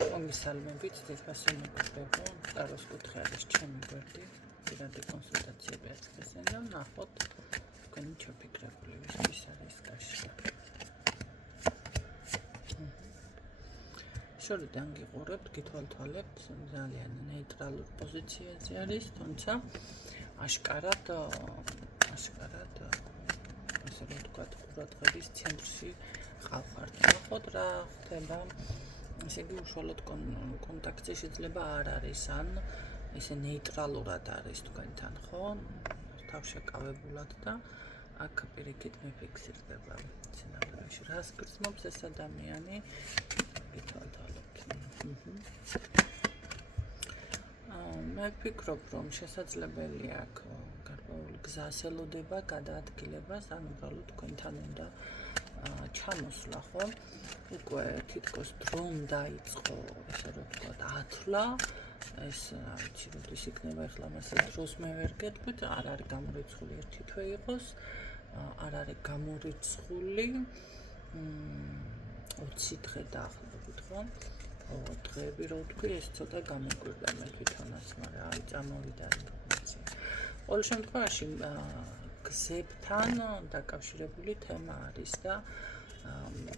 მოგესალმებით, ძირფასი მეგობრებო, ტაროს კუთხე არის ჩემი გვერდი, პირადი კონსულტაციები არის დღესენ და ნახოთ თქვენი ჩაფიქრებული ვისთვის არის გაშლა. შორიდან გიყურებთ, გითვალთვალებთ, ძალიან ნეიტრალურ პოზიციაზე არის, თუმცა აშკარად ასე რომ ვთქვათ, ყურადღების ცენტრში ყავართ. ნახოთ რა ხდება. ესე იგი უშუალოდ კონტაქტი შეიძლება არ არის, ან ესე ნეიტრალურად არის თქვენთან, ხო? თავშეკავებულად და აქ პირიქით მეფიქსირდება სცენარიაში. რას გრძნობს ეს ადამიანი? გითვალთვალებთ. მე ვფიქრობ, რომ შესაძლებელია აქ გარკვეული გზას ელოდება, გადაადგილებას, ან უბრალოდ თქვენთან უნდა ჩამოსვლა, ხო? უკვე თითქოს დრომ დაიწყო, ესე რომ ვთქვათ, ათვლა, ეს რა ვიცი, როდის იქნება ახლა მასე დროს მე ვერ გეტყვით, არ არის გამორიცხული ერთი თვე იყოს, არ არის გამორიცხული 20 დღე დაახლოებით, ხო? დღეები რო ვთქვი, ეს ცოტა გამეკვირდა მე თვითონაც, მაგრამ აი წამოვიდა ინფორმაცია. ყოველ შემთხვევაში გზებთან დაკავშირებული თემა არის და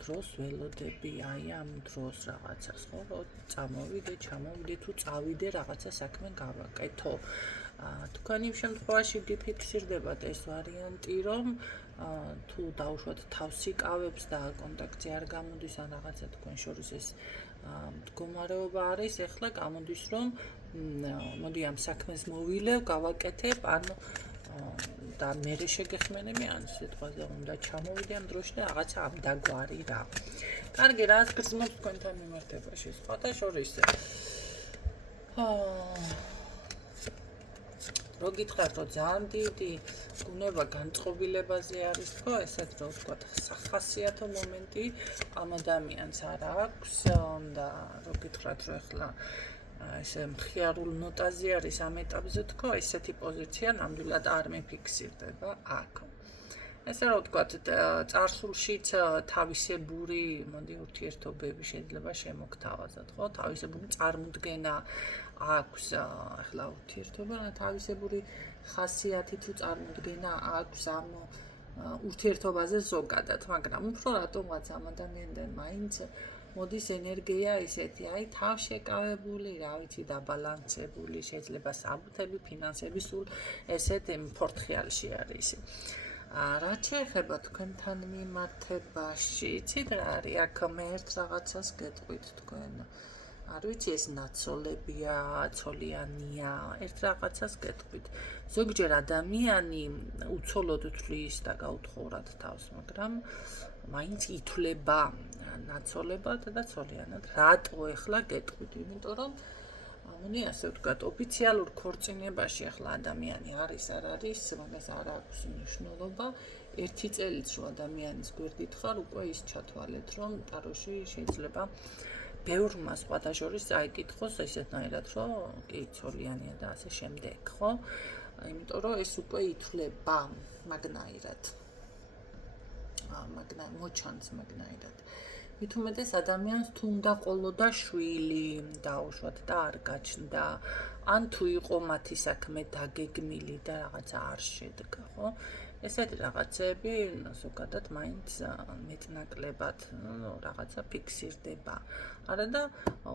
დროს ველოდები, აი ამ დროს რაღაცას, ხო? წამოვიდე, ჩამოვიდე, თუ წავიდე რაღაცა საქმე გავაკეთო. თქვენი შემთხვევაში გიფიქსირდებათ ეს ვარიანტი, რომ თუ დაუშვათ თავს იკავებს და კონტაქტი არ გამოდის, ან რაღაცა თქვენ შორის ეს მდგომარეობა არის, ეხლა გამოდის, რომ მოდი ამ საქმეს მოვილევ, გავაკეთებ, ან და მერე შეგეხმენები, ან სიტყვაზე უნდა ჩამოვიდე ამ დროში და რაღაცა ამ დაგვარი რა. კარგი, რას გრძნობს თქვენთან მიმართებაში? სხვათა შორის რო გითხრათ, რომ ძალიან დიდი გუნება განწყობილებაზე არის, ხო, ესეც რო ვთქვათ, სახასიათო მომენტი ამ ადამიანს არ აქვს და რო გითხრათ, რომ ახლა ესე მხიარულ ნოტაზე არის ამ ეტაპზე თქო, ესეთი პოზიცია ნამდვილად არ მეფიქსირდება აქ. ესე რომ ვთქვათ, წარსულშიც თავისებური, მოდი ურთიერთობები შეიძლება შემოგთავაზოთ, ხო? თავისებური წარმოდგენა აქვს ახლა ურთიერთობა, თავისებური ხასიათი თუ წარმოდგენა აქვს ამ ურთიერთობაზე ზოგადად, მაგრამ უფრო რატომღაც ამ ადამიანთან მაინც მოდის ენერგია ისეთი, აი თავშეკავებული, რა ვიცი, დაბალანსებული, შეიძლება საბუთები, ფინანსები სულ ესეთ ფორთხიალში არის. რაც შეეხება თქვენთან მიმართებაში, იცით რა არის? აქ მე ერთ რაღაცას გეტყვით თქვენ. არ ვიცი, ეს ნაცოლებია, ცოლიანია, ერთ რაღაცას გეტყვით. ზოგჯერ ადამიანი უცოლოდ თვლის და გაუთხოვრად თავს, მაგრამ მაინც ითვლება ნაცოლებად და ცოლიანად. რატო ახლა გეტყვით? იმიტომ რომ მოდი ასე ვთქვათ, ოფიციალურ ქორწინებაში ახლა ადამიანი არის, არ არის, მაგას არ აქვს მნიშვნელობა. ერთი წელიც რო ადამიანის გვერდით ხარ, უკვე ის ჩათვალეთ, რომ ტაროში შეიძლება ბევრმა სხვათა შორის წაიკითხოს ესეთნაირად, რომ კი ცოლიანია და ასე შემდეგ, ხო? იმიტომ რომ ეს უკვე ითვლება მაგნაირად. მოჩანს მაგნაირად. მით უმეტეს ადამიანს თუ უნდა ყოლოდა შვილი დაუშვათ და არ გაჩნდა, ან თუ იყო მათი საქმე დაგეგმილი და რაღაცა არ შედგა, ხო? ესეთი რაღაცები ზოგადად მაინც მეტნაკლებად რაღაცა ფიქსირდება. არა და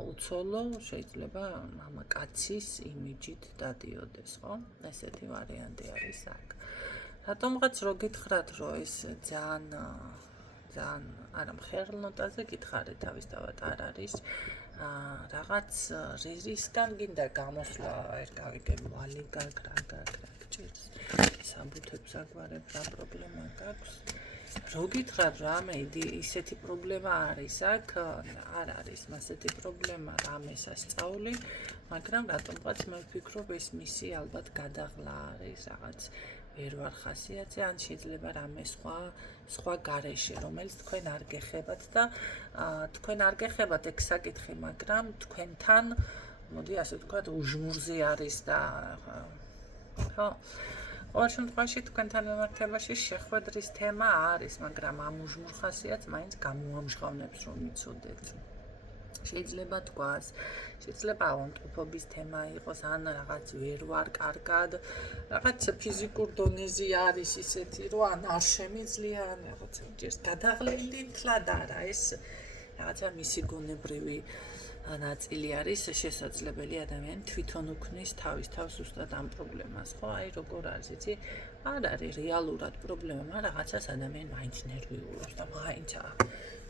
უცოლო შეიძლება მამაკაცის იმიჯით დადიოდეს, ხო? ესეთი ვარიანტი არის აქ. რატომღაც რო გითხრათ, რომ ეს ძალიან არა მხიარულ ნოტაზე გითხარით, თავისთავად არ არის. რაღაც რისკან გინდა გამოსვლა, ერთ გავიგებ, ვალი გაქვს, რა გჭირს. საბუთებს აგვარებ, რა პრობლემა გაქვს. რო გითხრათ, რამე ისეთი პრობლემა არის აქ, არ არის მასეთი პრობლემა, რამეს ასწავლი, მაგრამ რატომღაც მე ვფიქრობ, ეს მისი ალბათ გადაღლა არის რაღაც ვერ ვარ ხასიათზე, ან შეიძლება რამე სხვა გარეშე, რომელიც თქვენ არ გეხებათ და თქვენ არ გეხებათ ეგ საკითხი, მაგრამ თქვენთან, მოდი ასე ვთქვათ, უჟმურზე არის და ხო? ყოველ შემთხვევაში თქვენთან მიმართებაში შეხვედრის თემა არის, მაგრამ ამ უჟმურ ხასიათს მაინც გამოამჟღავნებს, რომ იცოდეთ. შეიძლება თქვას, შეიძლება ავადმყოფობის თემა იყოს, ან რაღაც ვერ ვარ კარგად, რაღაც ფიზიკურ დონეზე არის ისეთი, რომ ან არ შემიძლია, ან რაღაც ჯერ გადაღლილი თლად არა, ეს რაღაცა მისი გონებრივი ნაწილი არის, შესაძლებელი ადამიანი თვითონ უქმნის თავის თავს ზუსტად ამ პრობლემას, ხო? აი როგორ არის, იცი? არ არის რეალურად პრობლემა, მაგრამ რაღაცას ადამიანი მაინც ნერვიულობს და მაინც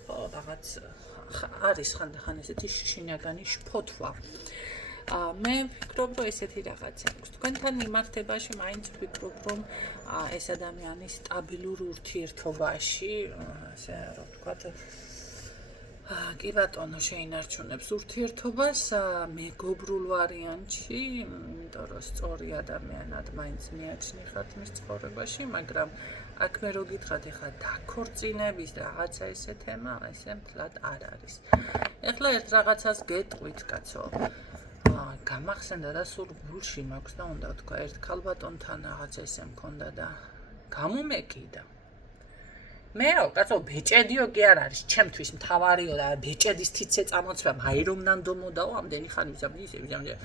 რაღაც არის ხანდახან ესეთი შინაგანი შფოთვა. მე ვფიქრობ, რომ ესეთი რაღაცა აქვს. თქვენთან მიმართებაში მაინც ვფიქრობ, რომ ეს ადამიანი სტაბილურ ურთიერთობაში, ასე რომ ვთქვათ, კი ბატონო, შეინარჩუნებს ურთიერთობას მეგობრულ ვარიანტში, იმიტომ რომ სწორი ადამიანად მაინც მიაჩნიხათ მის ცხოვრებაში, მაგრამ აქ მე რო გითხრათ, ეხლა დაქორწინების რაღაცა ესე თემა, ესე მთლად არ არის. ეხლა ერთ რაღაცას გეტყვით, კაცო. გამახსენდა და სულ გულში მაქვს და უნდა ვთქვა, ერთ ქალბატონთან რაღაც ესე მქონდა და გამომეკიდა. მეო, კაცო, ბეჭედიო კი არ არის, ჩემთვის მთავარიო და ბეჭედის თიცე წამოწვა, აი რომ ნანდომოდაო, ამდენი ხანი ვიზამდი.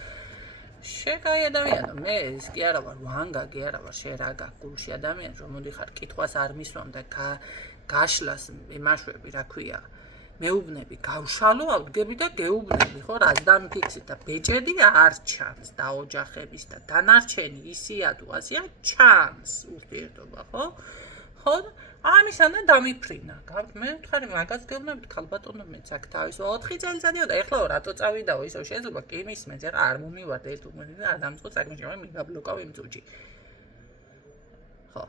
შეკაი ადამიანო, მე ეს კი არა ვარ, ვანგა კი არა ვარ, შე რა გაქვს გულში ადამიანი, რომ მოდიხარ, კითხვას არ მისვამ და გაშლას იმაშვები, რა ქვია, მეუბნები, გავშალო, ავდგები და გეუბნები, ხო, რას დამფიქსით და ბეჭედი არ ჩანს დაოჯახების და დანარჩენი ისია თუ ასია ჩანს ურთიერთობა, ხო? ხო? ამისან და დამიფრინა. მე ვთხარი მაგას გეუბნებით ქალბატონო მეც აქ თავის 4 წელიწადიო და ეხლა რატო წავიდაო ისევ შეიძლება კი მისმენს ეხლა არ მომივარდა ერთ უმეტი და არ დამწყო საქმეში მაგრამ მიგაბლოკავ იმ წუთში. ხო.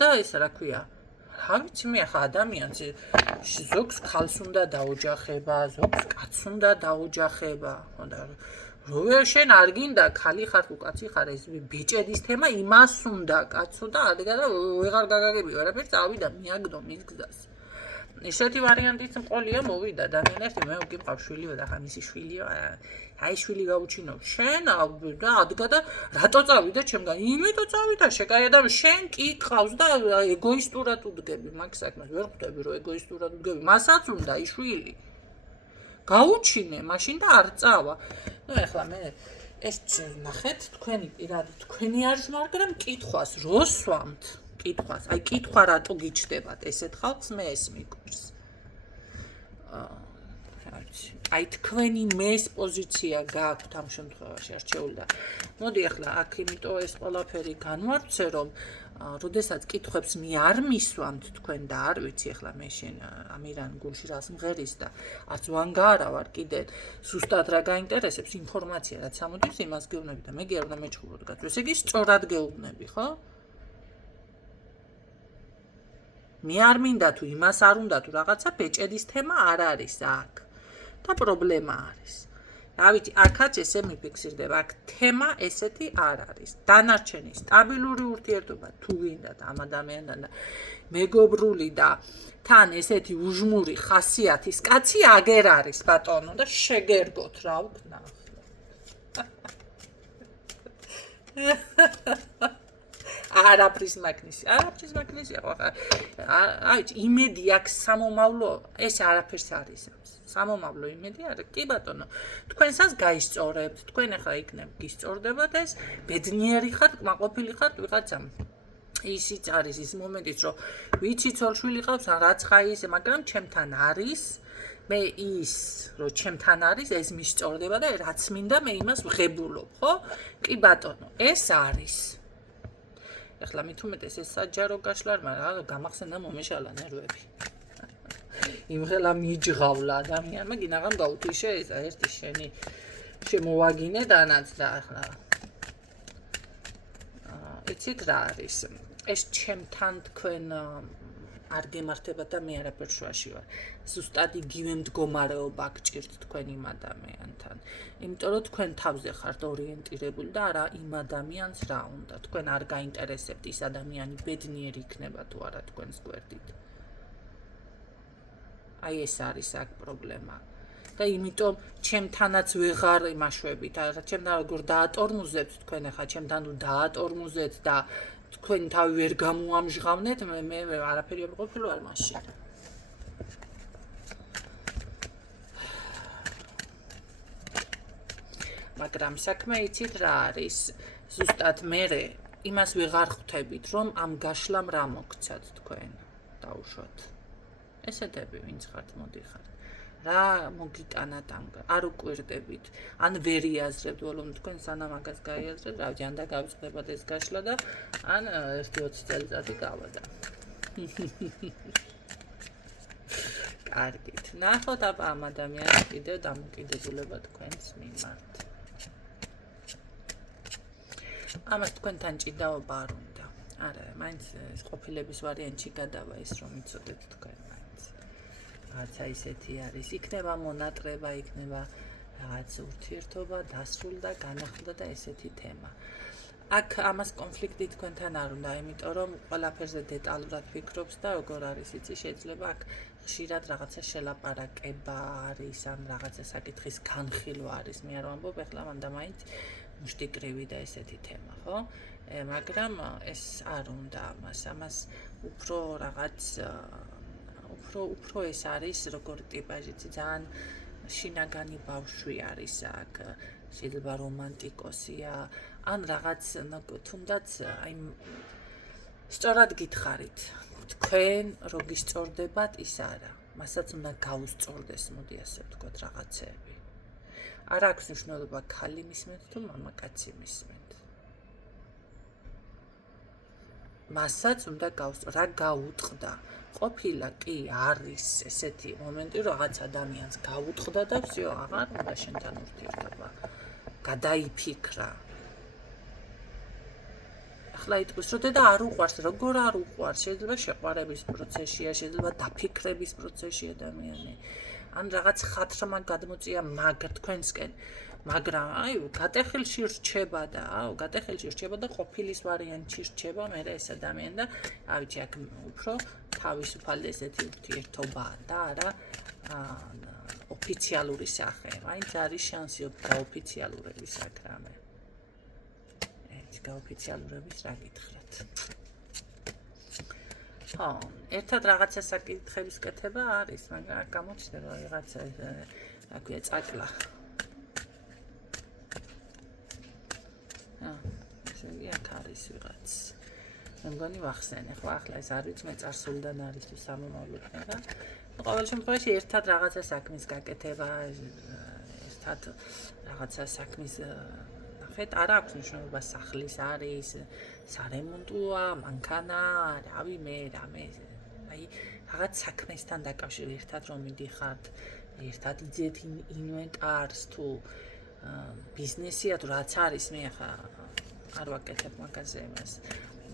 და ეს რა ქვია? რა ვიცი მე ახლა ადამიანს ზოგს ქალს უნდა დაოჯახება, ზოგს კაცს უნდა დაოჯახება. ხო და რო შენ არ გინდა ქალი ხარ თუ კაცი ხარ ეს ბეჭედის თემა იმას უნდა კაცო და ადგა და ვეღარ გაგაგები ვერაფერ წავიდა მიაგდო მის გზას. ესეთი ვარიანტიც მყოლია მოვიდა და ნენერთი მე ვგიმყავ შვილიო და ხა მისი შვილიო აი შვილი გაუჩინო შენ და ადგა და რატო წავიდა ჩემგან იმიტომ წავიდა შეკაი ადამიანი შენ კი ყავს და ეგოისტურად უდგები მაგ საქმეს ვერ ხვდები რომ ეგოისტურად უდგები მასაც უნდა იშვილი გაუჩინე მაშინ და არ წავა. ნუ ეხლა მე ეს ნახეთ თქვენი პირადი თქვენი არის მაგრამ კითხვას რო სვამთ კითხვას აი კითხვა რატო გიჩდებათ ესეთ ხალხს მე ეს მიგვირს. აი თქვენი მეს პოზიცია გაქვთ ამ შემთხვევაში არჩეული და მოდი ახლა აქ იმიტომ ეს ყველაფერი განვარცე რომ როდესაც კითხვებს მე არ მისვამთ თქვენ და არ ვიცი ახლა მე შენ ამირან გულში რას მღერის და არც ვანგა არა ვარ კიდე ზუსტად რა გაინტერესებს ინფორმაცია რაც ამოდის იმას გეუბნები და მე კი არ უნდა მეჩხუბოთ კაცო ესე იგი სწორად გეუბნები ხო? მე არ მინდა თუ იმას არ უნდა თუ რაღაცა ბეჭედის თემა არ არის აქ და პრობლემა არის. რა ვიცი, აქაც ესე მიფიქსირდება, აქ თემა ესეთი არ არის. დანარჩენი სტაბილური ურთიერთობა თუ გინდათ ამ ადამიანთან და მეგობრული და თან ესეთი უჟმური ხასიათის კაცი აგერ არის ბატონო და შეგერგოთ რა ვქნა. არაფრის მაგნისი აი იმედი აქვს სამომავლო ეს არაფერს არის სამომავლო იმედი არა კი ბატონო თქვენსაც გაისწორებთ თქვენ ახლა იქნებ გისწორდებათ ეს ბედნიერი ხართ კმაყოფილი ხართ ვიღაცამ ისიც არის ის მომენტიც რომ ვიცი ცოლ-შვილი ყავს ან რაც ხაი ისე მაგრამ ჩემთან არის მე ის რომ ჩემთან არის ეს მისწორდება და რაც მინდა მე იმას ვღებულობ ხო კი ბატონო ეს არის ეხლა მით უმეტეს ეს საჯარო გაშლა მაგრამ გამახსენდა მომეშალა ნერვები. იმღელა მიჯღავლა ადამიანმა გინაღამ გაუთიშე ეს ერთი შენი შემოვაგინე დანაც და ახლა იცით რა არის ეს ჩემთან თქვენ არ გემართებათ და მე არაფერ შუაში ვარ. ზუსტად იგივე მდგომარეობა გჭირთ თქვენ იმ ადამიანთან. იმიტომ რომ თქვენ თავზე ხართ ორიენტირებული და არა იმ ადამიანს რა უნდა. თქვენ არ გაინტერესებთ ის ადამიანი ბედნიერი იქნება თუ არა თქვენს გვერდით. აი ეს არის აქ პრობლემა. და იმიტომ ჩემთანაც ვეღარ იმაშვებით. ახლა ჩემთან როგორ დაატორმუზებთ თქვენ ახლა ჩემთან თუ დაატორმუზეთ და თქვენ თავი ვერ გამოამჟღავნეთ მე არაფერი არ ყოფილი ვარ მაშინ. მაგრამ საქმე იცით რა არის ზუსტად მე იმას ვეღარ ხვდებით რომ ამ გაშლამ რა მოგცათ თქვენ დაუშვათ ესეთები ვინც ხართ მოდიხართ რა მოგიტანათ ამ არ უკვირდებით ან ვერ იაზრებთ ბოლომდე თქვენ სანამ მაგას გაიაზრებთ რავი ან და გავიწყდებათ ეს გაშლა და ან 1-20 წელიწადი გავადა კარგით ნახოთ აბა ამ ადამიანს კიდევ დამოკიდებულება თქვენს მიმართ ამას თქვენთან ჭიდაობა არ უნდა არა მაინც ეს ყოფილების ვარიანტში გადავა ის რომ იცოდეთ თქვენ მაინც რაღაცა ისეთი არის იქნება მონატრება იქნება რაღაც ურთიერთობა დასრულდა განახლდა და ესეთი თემა აქ ამას კონფლიქტი თქვენთან არ უნდა იმიტომ რომ ყველაფერზე დეტალურად ფიქრობს და როგორ არის იცი შეიძლება აქ ხშირად რაღაცა შელაპარაკება არის ან რაღაცა საკითხის განხილვა არის მე არ ვამბობ ეხლა მანდა მაინც მუშტიკრივი და ესეთი თემა ხო მაგრამ ეს არ უნდა ამას უფრო რაღაც უფრო ეს არის როგორი ტიპაჟი ძალიან შინაგანი ბავშვი არის აქ შეიძლება რომანტიკოსია ან რაღაც თუნდაც აი სწორად გითხარით თქვენ რო გისწორდებათ ის არა მასაც უნდა გაუსწორდეს მოდი ასე ვთქვათ რაღაცეები არ აქვს მნიშვნელობა ქალი მისმენთ თუ მამაკაცი მისმენთ მასაც უნდა რა გაუტყდა ყოფილა კი არის ესეთი მომენტი რაღაც ადამიანს გაუტყდა და всё აღარ უნდა შენთან ურთიერთობა გადაიფიქრა ახლა იტყვის რომ და არ უყვარს როგორ არ უყვარს შეიძლება შეყვარების პროცესია შეიძლება დაფიქრების პროცესში ადამიანი ან რაღაც ხათრმა გადმოწია მაგრ თქვენსკენ მაგრამ აი გატეხილში რჩება და ყოფილის ვარიანტში რჩება მე ეს ადამიანი და ავიცი აქ უფრო თავისუფალი ესეთი ურთიერთობა და არა ოფიციალური სახე მაინც არის შანსი გაოფიციალურების აქ რამე გაოფიციალურების რა გითხრათ ერთად რაღაცა საკითხების კეთება არის მაგრამ გამოჩნდება რაღაცა აქვია წაკლა აქ არის ვიღაც მე მგონი ვახსენე ხო ახლა ეს არ ვიცი მე წარსულიდან არის თუ სამომავლო იქნება ყოველ შემთხვევაში ერთად რაღაცა საქმის გაკეთება ერთად რაღაცა საქმის ნახეთ არ აქვს მნიშვნელობა სახლის არის სარემონტოა მანქანა რავი მე რამე აი რაღაც საქმესთან დაკავშირებით ერთად რომ მიდიხართ ერთად იძეთ ინვენტარს თუ ბიზნესია თუ რაც არის მე ახლა არ ვაკეთებ მაგაზე იმას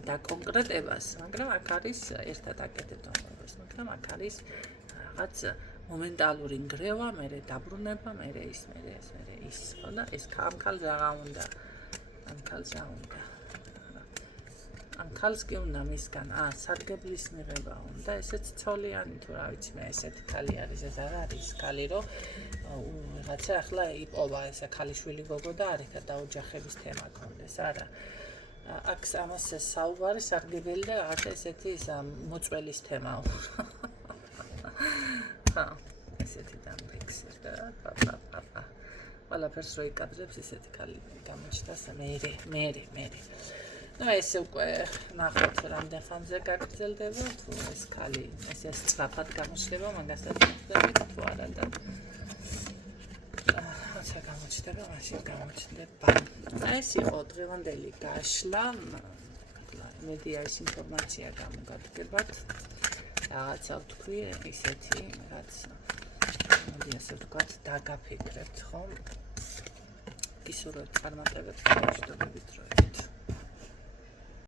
და კონკრეტებას მაგრამ აქ არის ერთად აკეთებთ ამბავს მაგრამ აქ არის რაღაც მომენტალური ნგრევა მე დაბრუნება მე ის ხო და ეს ამქალს რა უნდა ამ ქალს კი უნდა მისგან სარგებლის მიღება უნდა ესეც ცოლიანი თუ რა ვიცი მე ესეთი ქალი არის ეს არ არის ქალი რომ რაღაცა ახლა იპოვა ესა ქალიშვილი გოგო და არ იქა დაოჯახების თემა კონდეს არა აქ ამას საუბარი სარგებელი და რაღაცა ესეთი მოწველის თემაა ხა ესეთი დამფიქსირ და ყველაფერს რო იკადრებს ესეთი ქალი გამოჩნდა მე ну ესე უკვე ნახოთ რამდენ ხანზე გაგრძელდება თუ ეს ქალი ესე სწრაფად გამოჩნდება მაგასაც ვხვდებით თუ არა და ასე გამოჩნდება მაშინ გამოჩნდება ეს იყო დღევანდელი გაშლა მედია ის ინფორმაცია გამოგადგებათ რაღაცა ვთქვი ისეთი რაც მოდი ასე ვთქვათ დაგაფიქრებთ ხომ გისურვებთ წარმატებებს და მშვიდობით დროებით